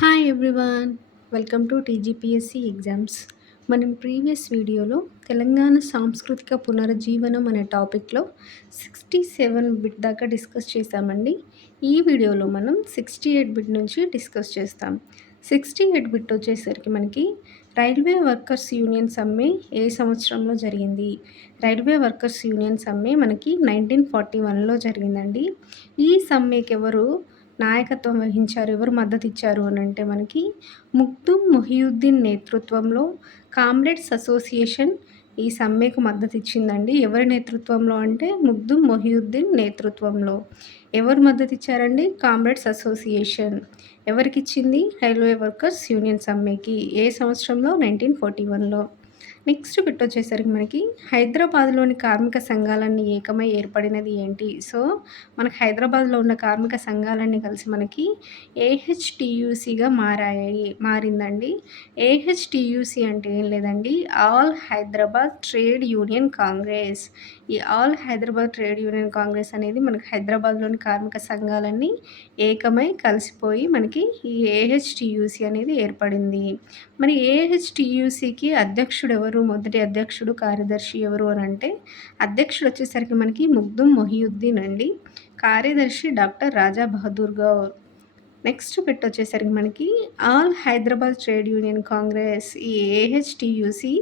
Hi everyone, welcome to TGPSC exams. మనం previous వీడియోలో తెలంగాణ సాంస్కృతిక పునరుజ్జీవనం అనే టాపిక్లో 67 బిట్ దాకా డిస్కస్ చేశామండి. ఈ వీడియోలో మనం 68 బిట్ నుంచి డిస్కస్ చేస్తాం. 68 బిట్ వచ్చేసరికి మనకి రైల్వే వర్కర్స్ యూనియన్ సమ్మె ఏ సంవత్సరంలో జరిగింది? రైల్వే వర్కర్స్ యూనియన్ సమ్మె మనకి 1941లో జరిగిందండి. ఈ సమ్మెకి ఎవరు నాయకత్వం వహించారు, ఎవరు మద్దతు ఇచ్చారు అని అంటే మనకి ముగ్దుం మొహియుద్దీన్ నేతృత్వంలో కామ్రేడ్స్ అసోసియేషన్ ఈ సమ్మెకు మద్దతు ఇచ్చిందండి. ఎవరి నేతృత్వంలో అంటే ముగ్దుం మొహియుద్దీన్ నేతృత్వంలో. ఎవరు మద్దతు ఇచ్చారండి? Comrades association. ఎవరికి ఇచ్చింది? రైల్వే వర్కర్స్ యూనియన్ సమ్మెకి. ఏ సంవత్సరంలో? 1941లో. నెక్స్ట్ బిట్ వచ్చేసరికి మనకి హైదరాబాద్లోని కార్మిక సంఘాలన్నీ ఏకమై ఏర్పడినది ఏంటి? సో మనకి హైదరాబాద్లో ఉన్న కార్మిక సంఘాలన్నీ కలిసి మనకి ఏహెచ్టీయూసీగా మారిందండి. ఏహెచ్టీయూసీ అంటే ఏం లేదండి, all Hyderabad trade union congress. ఈ all Hyderabad trade union congress అనేది మనకి హైదరాబాద్లోని కార్మిక సంఘాలన్నీ ఏకమై కలిసిపోయి మనకి ఈ ఏహెచ్టీయూసీ అనేది ఏర్పడింది. మరి ఏహెచ్టీయూసీకి అధ్యక్షుడు ఎవరు? మొదటి అధ్యక్షుడు, కార్యదర్శి ఎవరు అని అంటే అధ్యక్షుడు వచ్చేసరికి మనకి ముగ్దుం మొహియుద్దీన్ అండి. కార్యదర్శి doctor Raja Bahadur Gour. Next bit వచ్చేసరికి మనకి all Hyderabad trade union congress, ఈ AHTUC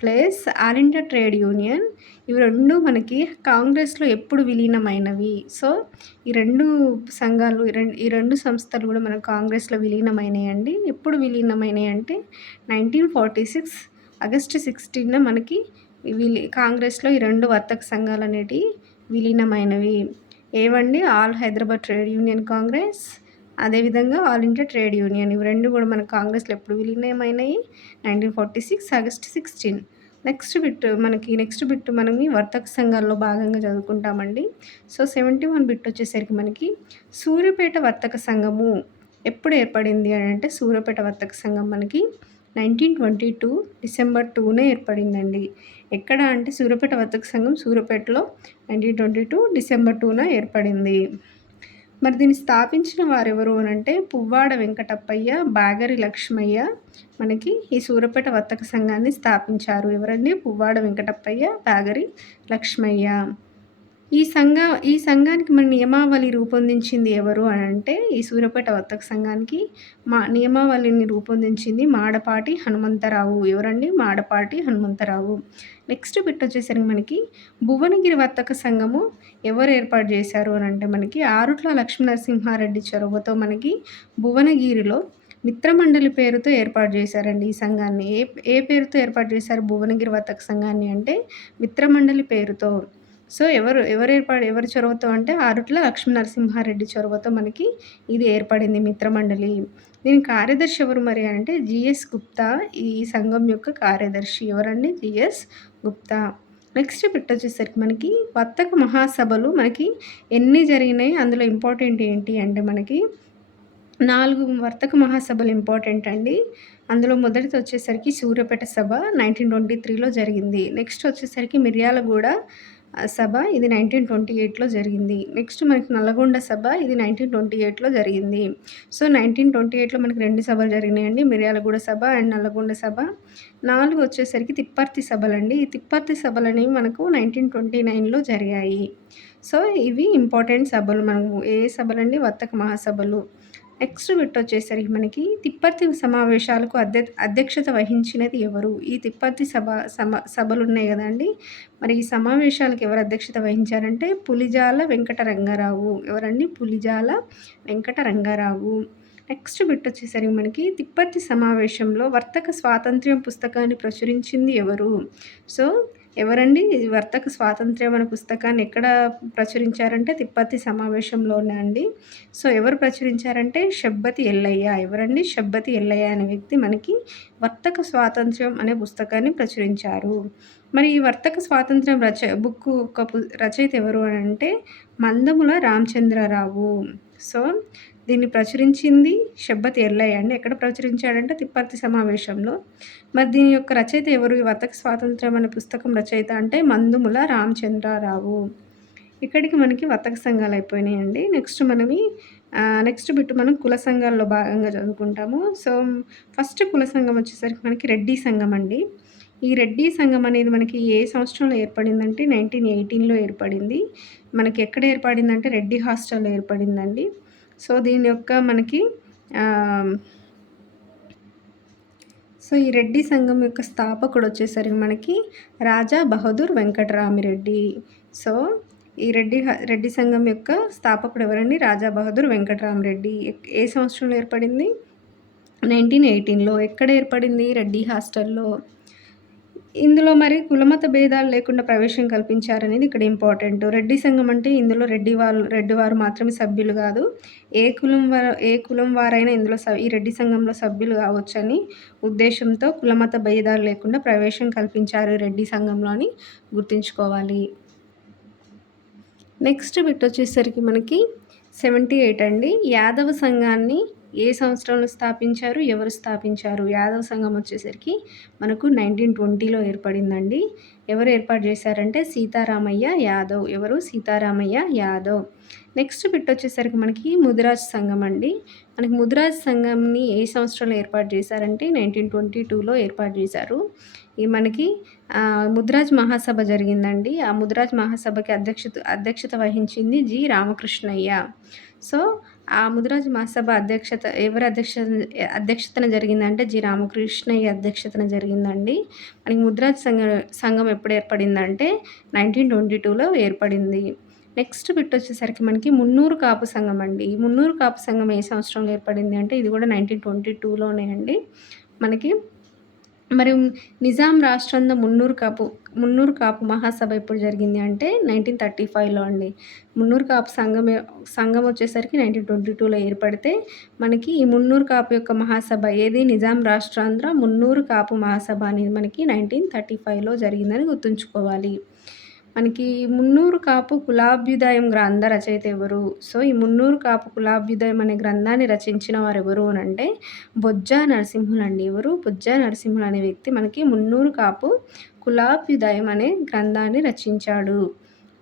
plus all India trade union, ఇవి రెండు మనకి కాంగ్రెస్లో ఎప్పుడు విలీనమైనవి? సో ఈ రెండు సంఘాలు, ఈ రెండు సంస్థలు కూడా మన కాంగ్రెస్లో విలీనమైనాయండి. ఎప్పుడు విలీనమైనాయి అంటే 1946 ఆగస్టు 16 మనకి కాంగ్రెస్లో ఈ రెండు వర్తక సంఘాలు అనేటివి విలీనమైనవి. ఏవండి? All Hyderabad trade union Congress, అదేవిధంగా ఆల్ ఇండియా ట్రేడ్ యూనియన్. ఇవి రెండు కూడా మన కాంగ్రెస్లో ఎప్పుడు విలీనమైనాయి? 1946 ఆగస్టు 16. నెక్స్ట్ బిట్ మనకి వర్తక సంఘాల్లో భాగంగా చదువుకుంటామండి. సో 71 బిట్ వచ్చేసరికి మనకి సూర్యాపేట వర్తక సంఘము ఎప్పుడు ఏర్పడింది అని అంటే సూర్యాపేట వర్తక సంఘం మనకి 1922 డిసెంబర్ 2న ఏర్పడిందండి. ఎక్కడ అంటే సూర్యాపేట వర్తక సంఘం సూర్యాపేటలో 1922 డిసెంబర్ 2న ఏర్పడింది. మరి దీన్ని స్థాపించిన వారెవరు అని అంటే పువ్వాడ వెంకటప్పయ్య, బాగరి లక్ష్మయ్య మనకి ఈ సూర్యాపేట వర్తక సంఘాన్ని స్థాపించారు. ఎవరండి? పువ్వాడ వెంకటప్పయ్య, బాగరి లక్ష్మయ్య. ఈ సంఘానికి మన నియమావళి రూపొందించింది ఎవరు అని అంటే ఈ సూర్యాపేట వర్తక సంఘానికి నియమావళిని రూపొందించింది మాడపాటి హనుమంతరావు. ఎవరండి? మాడపాటి హనుమంతరావు. నెక్స్ట్ బిట్ వచ్చేసరికి మనకి భువనగిరి వర్తక సంఘము ఎవరు ఏర్పాటు చేశారు అని అంటే మనకి ఆరుట్ల లక్ష్మీనరసింహారెడ్డి చొరవతో మనకి భువనగిరిలో మిత్రమండలి పేరుతో ఏర్పాటు చేశారండి ఈ సంఘాన్ని. ఏ పేరుతో ఏర్పాటు చేశారు భువనగిరి వర్తక సంఘాన్ని అంటే మిత్రమండలి పేరుతో. సో ఎవరు చొరవతో అంటే ఆరుట్ల లక్ష్మీనరసింహారెడ్డి చొరవతో మనకి ఇది ఏర్పడింది మిత్రమండలి. దీని కార్యదర్శి ఎవరు మరి అంటే జిఎస్ గుప్తా ఈ సంఘం యొక్క కార్యదర్శి. ఎవరండి? జిఎస్ గుప్తా. నెక్స్ట్ బిట్ వచ్చేసరికి మనకి వర్తక మహాసభలు మనకి ఎన్ని జరిగినాయి, అందులో ఇంపార్టెంట్ ఏంటి అంటే మనకి 4 వర్తక మహాసభలు ఇంపార్టెంట్ అండి. అందులో మొదటిది వచ్చేసరికి సూర్యాపేట సభ 1923లో జరిగింది. నెక్స్ట్ వచ్చేసరికి మిర్యాలగూడ సభ, ఇది 1928లో జరిగింది. నెక్స్ట్ మనకి నల్లగొండ సభ, ఇది 1928లో జరిగింది. సో 1928లో మనకి 2 సభలు జరిగినాయండి, మిర్యాలగూడ సభ అండ్ నల్లగొండ సభ. 4 వచ్చేసరికి తిప్పర్తి సభలండి. ఈ తిప్పర్తి సభలనేవి మనకు 1929లో జరిగాయి. సో ఇవి ఇంపార్టెంట్ సభలు. మనము ఏ సభలండి? వర్తక మహాసభలు. నెక్స్ట్ బిట్ వచ్చేసరికి మనకి తిప్పర్తి సమావేశాలకు అధ్యక్షత వహించినది ఎవరు? ఈ తిప్పర్తి సభలు ఉన్నాయి కదండి, మరి ఈ సమావేశాలకు ఎవరు అధ్యక్షత వహించారంటే పులిజాల వెంకట రంగారావు. ఎవరండి? పులిజాల వెంకట రంగారావు. నెక్స్ట్ బిట్ వచ్చేసరికి మనకి తిప్పర్తి సమావేశంలో వర్తక స్వాతంత్ర్యం పుస్తకాన్ని ప్రచురించింది ఎవరు? సో ఎవరండి? వర్తక స్వాతంత్ర్యం అనే పుస్తకాన్ని ఎక్కడ ప్రచురించారంటే తిప్పర్తి సమావేశంలోనే అండి. సో ఎవరు ప్రచురించారంటే షబ్బతి ఎల్లయ్య. ఎవరండి? షబ్బతి ఎల్లయ్య అనే వ్యక్తి మనకి వర్తక స్వాతంత్ర్యం అనే పుస్తకాన్ని ప్రచురించారు. మరి ఈ వర్తక స్వాతంత్ర్యం బుక్ రచయిత ఎవరు అని అంటే మందముల రామచంద్రరావు. సో దీన్ని ప్రచురించింది షబ్బతి ఎల్లయ్య అండి. ఎక్కడ ప్రచురించాడంటే తిప్పర్తి సమావేశంలో. మరి దీని యొక్క రచయిత ఎవరు? ఈ వర్తక స్వాతంత్ర్యం అనే పుస్తకం రచయిత అంటే మందుముల రామచంద్రరావు. ఇక్కడికి మనకి వర్తక సంఘాలు అయిపోయినాయండి. నెక్స్ట్ బిట్ మనం కుల సంఘాల్లో భాగంగా చదువుకుంటాము. సో, ఫస్ట్ కుల సంఘం వచ్చేసరికి మనకి రెడ్డి సంఘం అండి. ఈ రెడ్డి సంఘం అనేది మనకి ఏ సంవత్సరంలో ఏర్పడిందంటే 1918లో ఏర్పడింది. మనకి ఎక్కడ ఏర్పడిందంటే రెడ్డి హాస్టల్‌లో ఏర్పడిందండి. సో, దీని యొక్క మనకి ఆహ్, సో, ఈ రెడ్డి సంఘం యొక్క స్థాపకుడొచ్చేసరికి మనకి రాజా బహదూర్ వెంకటరామిరెడ్డి. సో, ఈ రెడ్డి సంఘం యొక్క స్థాపకుడు ఎవరండి? రాజా బహదూర్ వెంకటరామిరెడ్డి. ఏ సంవత్సరంలో ఏర్పడింది? 1918లో. ఎక్కడ ఏర్పడింది? రెడ్డి హాస్టల్‌లో. ఇందులో మరి కులమత భేదాలు లేకుండా ప్రవేశం కల్పించారనేది ఇక్కడ ఇంపార్టెంట్. రెడ్డి సంఘం అంటే ఇందులో రెడ్డివారు మాత్రమే సభ్యులు గాదు. ఏ కులం వారైనా ఇందులో ఈ రెడ్డి సంఘంలో సభ్యులు గావచ్చని ఉద్దేశంతో కులమత భేదాలు లేకుండా ప్రవేశం కల్పించారు రెడ్డి సంఘంలో అని గుర్తుంచుకోవాలి. నెక్స్ట్ బిట్ వచ్చేసరికి మనకి 78 అండి. యాదవ సంఘాన్ని ఏ సంవత్సరంలో స్థాపించారు? ఎవరు స్థాపించారు? యాదవ సంఘం వచ్చేసరికి మనకు 1920లో ఏర్పడిందండి. ఎవరు ఏర్పాటు చేశారంటే సీతారామయ్య యాదవ్. ఎవరు? సీతారామయ్య యాదవ్. నెక్స్ట్ బిట్ వచ్చేసరికి మనకి ముదిరాజ్ సంఘం అండి. మనకి ముదిరాజ్ సంఘంని ఏ సంవత్సరంలో ఏర్పాటు చేశారంటే 1922లో ఏర్పాటు చేశారు. ఈ మనకి ముదిరాజ్ మహాసభ జరిగిందండి. ఆ ముదిరాజ్ మహాసభకి అధ్యక్షత వహించింది జి. రామకృష్ణయ్య. సో, ఆ ముదిరాజ్ మహాసభ ఎవరి అధ్యక్షతన జరిగిందంటే జి. రామకృష్ణయ్య అధ్యక్షతన జరిగిందండి. మనకి ముదిరాజ్ సంఘం ఎప్పుడు ఏర్పడిందంటే 1922లో ఏర్పడింది. నెక్స్ట్ బిట్ వచ్చేసరికి మనకి మున్నూరు కాపు సంఘం అండి. ఈ మున్నూరు కాపు సంఘం ఏ సంవత్సరంలో ఏర్పడింది అంటే ఇది కూడా 1922లోనే అండి. మనకి మరి నిజాం రాష్ట్రంలో మున్నూరు కాపు మహాసభ ఎప్పుడు జరిగింది అంటే 1935లో అండి. మున్నూరు కాపు సంఘం వచ్చేసరికి 1922లో ఏర్పడితే మనకి ఈ మున్నూరు కాపు యొక్క మహాసభ ఏది? నిజాం రాష్ట్రాంధ్ర మున్నూరు కాపు మహాసభ అనేది మనకి 1935లో జరిగిందని గుర్తుంచుకోవాలి. మనకి మున్నూరు కాపు కులాభ్యుదయం గ్రంథ రచయిత ఎవరు? సో, ఈ మున్నూరు కాపు కులాభ్యుదయం అనే గ్రంథాన్ని రచించిన వారెవరు అనంటే బొజ్జా నరసింహులండి. ఎవరు? బొజ్జా నరసింహులు అనే వ్యక్తి మనకి మున్నూరు కాపు కులాభ్యుదయం అనే గ్రంథాన్ని రచించాడు.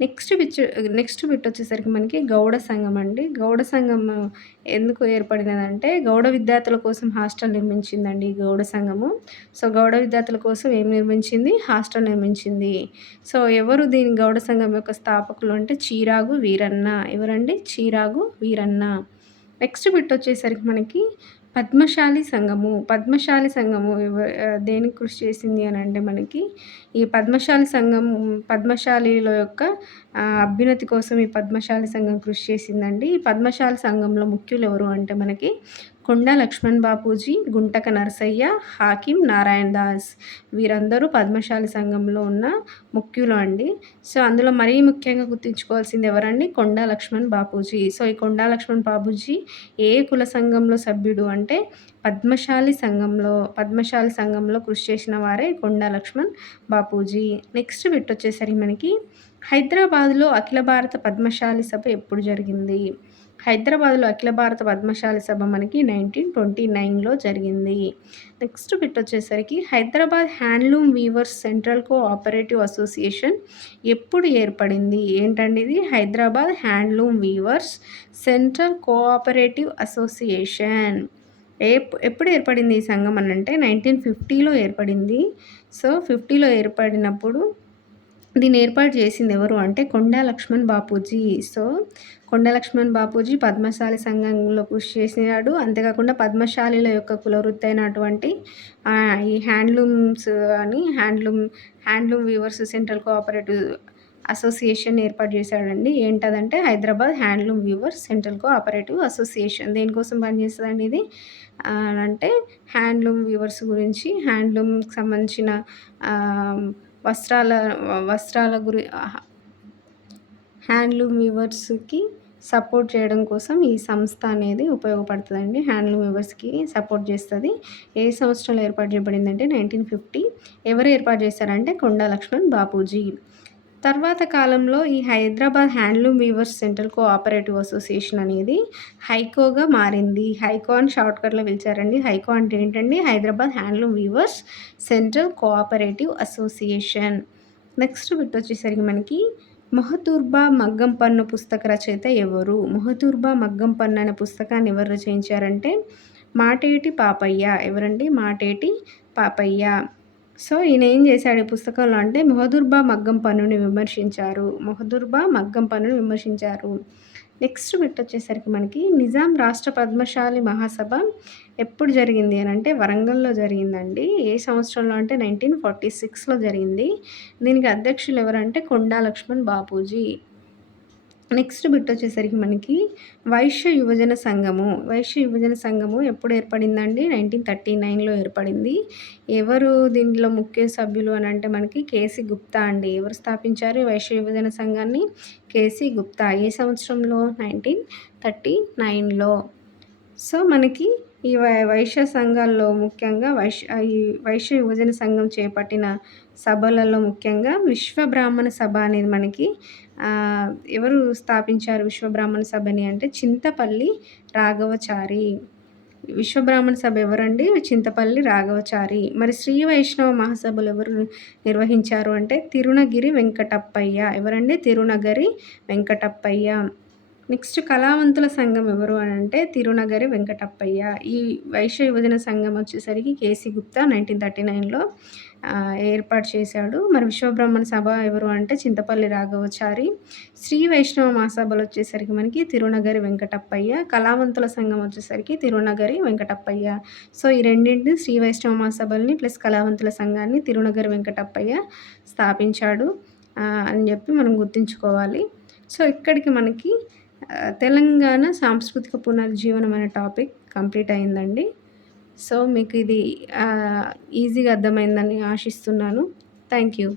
నెక్స్ట్ బిట్ వచ్చేసరికి మనకి గౌడ సంఘం అండి. గౌడ సంఘం ఎందుకు ఏర్పడినదంటే గౌడ విద్యార్థుల కోసం హాస్టల్ నిర్మించిందండి ఈ గౌడ సంఘము. సో, గౌడ విద్యార్థుల కోసం ఏం నిర్మించింది? హాస్టల్ నిర్మించింది. సో, ఎవరు దీని గౌడ సంఘం యొక్క స్థాపకులు అంటే చీరాగు వీరన్న. ఎవరండి? చీరాగు వీరన్న. నెక్స్ట్ బిట్ వచ్చేసరికి మనకి పద్మశాలి సంఘము దేనికి కృషి చేసింది అని అంటే మనకి ఈ పద్మశాలిల యొక్క అభ్యున్నతి కోసం ఈ పద్మశాలి సంఘం కృషి చేసిందండి. ఈ పద్మశాలి సంఘంలో ముఖ్యులు ఎవరు అంటే మనకి కొండా లక్ష్మణ్ బాపూజీ, గుంటక నరసయ్య, హాకిం నారాయణ దాస్. వీరందరూ పద్మశాలి సంఘంలో ఉన్న ముఖ్యులు అండి. సో, అందులో మరీ ముఖ్యంగా గుర్తుంచుకోవాల్సింది ఎవరండి? కొండా లక్ష్మణ్ బాపూజీ. సో, ఈ కొండా లక్ష్మణ్ బాపూజీ ఏ కుల సంఘంలో సభ్యుడు అంటే పద్మశాలి సంఘంలో కృషి చేసిన వారే కొండా లక్ష్మణ్ బాపూజీ. నెక్స్ట్ బిట్ వచ్చేసరికి మనకి హైదరాబాద్లో అఖిల భారత పద్మశాలి సభ ఎప్పుడు జరిగింది? హైదరాబాద్లో అఖిల భారత పద్మశాలి సభ మనకి 1929లో జరిగింది. నెక్స్ట్ బిట్ వచ్చేసరికి Hyderabad handloom weavers central cooperative association ఎప్పుడు ఏర్పడింది? ఏంటండి ఇది? Hyderabad handloom weavers central cooperative association ఎప్పుడు ఏర్పడింది ఈ సంఘం అని అంటే 1950లో ఏర్పడింది. సో, 50లో ఏర్పడినప్పుడు దీన్ని ఏర్పాటు చేసింది ఎవరు అంటే కొండా లక్ష్మణ్ బాపూజీ. సో, కొండా లక్ష్మణ్ బాపూజీ పద్మశాలి సంఘంలో కృషి చేసినాడు. అంతేకాకుండా పద్మశాలిల యొక్క కులవృత్తి అయినటువంటి ఈ handloom weavers central cooperative association ఏర్పాటు చేశాడండి. ఏంటదంటే Hyderabad handloom weavers central cooperative association. దేనికోసం పనిచేస్తుందండి ఇది అంటే హ్యాండ్లూమ్ వీవర్స్ గురించి హ్యాండ్లూమ్కి సంబంధించిన వస్త్రాల హ్యాండ్లూమ్ వీవర్స్కి సపోర్ట్ చేయడం కోసం ఈ సంస్థ అనేది ఉపయోగపడుతుందండి. హ్యాండ్లూమ్ వీవర్స్కి సపోర్ట్ చేస్తుంది. ఏ సంవత్సరంలో ఏర్పాటు చేయబడిందంటే 1950. ఎవరు ఏర్పాటు చేశారంటే కొండా లక్ష్మణ్ బాపూజీ. తర్వాత కాలంలో ఈ Hyderabad handloom weavers central cooperative association అనేది హైకోగా మారింది. హైకో అని షార్ట్కట్లో పిలిచారండి. హైకో అంటే ఏంటండి? Hyderabad handloom weavers central cooperative association. Next bit వచ్చేసరికి మనకి 'మొహతూర్బా మగ్గం పన్ను' పుస్తక రచయిత ఎవరు? 'మొహతూర్బా మగ్గం పన్ను' అనే పుస్తకాన్ని ఎవరు రచయించారంటే మాటేటి పాపయ్య. ఎవరండి? మాటేటి పాపయ్య. సో, ఈయన ఏం చేశాడు ఈ పుస్తకంలో అంటే 'మొహదుర్బా మగ్గం పన్ను'ని విమర్శించారు. 'మొహదుర్బా మగ్గం పన్ను'ని విమర్శించారు. నెక్స్ట్ బిట్ వచ్చేసరికి మనకి నిజాం రాష్ట్ర పద్మశాలి మహాసభ ఎప్పుడు జరిగింది అనంటే వరంగల్‌లో జరిగిందండి. ఏ సంవత్సరంలో అంటే 1946లో జరిగింది. దీనికి అధ్యక్షులు ఎవరంటే కొండా లక్ష్మణ్ బాపూజీ. నెక్స్ట్ బిట్ వచ్చేసరికి మనకి వైశ్య యువజన సంఘము. వైశ్య యువజన సంఘము ఎప్పుడు ఏర్పడిందండి? 1939లో ఏర్పడింది. ఎవరు దీనిలో ముఖ్య సభ్యులు అనంటే మనకి కేసీ గుప్తా అండి. ఎవరు స్థాపించారు ఈ వైశ్య యువజన సంఘాన్ని? కేసీ గుప్తా. ఏ సంవత్సరంలో? 1939లో. సో, మనకి ఈ వైశ్య సంఘాల్లో ముఖ్యంగా ఈ వైశ్య యువజన సంఘం చేపట్టిన సభలలో ముఖ్యంగా విశ్వ బ్రాహ్మణ సభ అనేది మనకి ఎవరు స్థాపించారు విశ్వ బ్రాహ్మణ సభని అంటే చింతపల్లి రాఘవచారి. విశ్వ బ్రాహ్మణ సభ ఎవరండి? చింతపల్లి రాఘవచారి. మరి శ్రీ వైష్ణవ మహాసభలు ఎవరు నిర్వహించారు అంటే తిరునగిరి వెంకటప్పయ్య. ఎవరండి? తిరునగరి వెంకటప్పయ్య. నెక్స్ట్ కళావంతుల సంఘం ఎవరు అనంటే తిరునగరి వెంకటప్పయ్య. ఈ వైశ్య యువజన సంఘం వచ్చేసరికి కేసీ గుప్తా 1939లో ఏర్పాటు చేశాడు. మరి విశ్వబ్రాహ్మణ సభ ఎవరు అంటే చింతపల్లి రాఘవచారి. శ్రీ వైష్ణవ మహాసభలు వచ్చేసరికి మనకి తిరునగరి వెంకటప్పయ్య. కళావంతుల సంఘం వచ్చేసరికి తిరునగరి వెంకటప్పయ్య. సో, ఈ రెండింటిని శ్రీ వైష్ణవ మహాసభల్ని ప్లస్ కళావంతుల సంఘాన్ని తిరునగరి వెంకటప్పయ్య స్థాపించాడు అని చెప్పి మనం గుర్తుంచుకోవాలి. సో, ఇక్కడికి మనకి తెలంగాణ సాంస్కృతిక పునరుజ్జీవనం అనే టాపిక్ కంప్లీట్ అయిందండి. సో, మీకు ఇది ఈజీగా అర్థమైందని ఆశిస్తున్నాను. Thank you.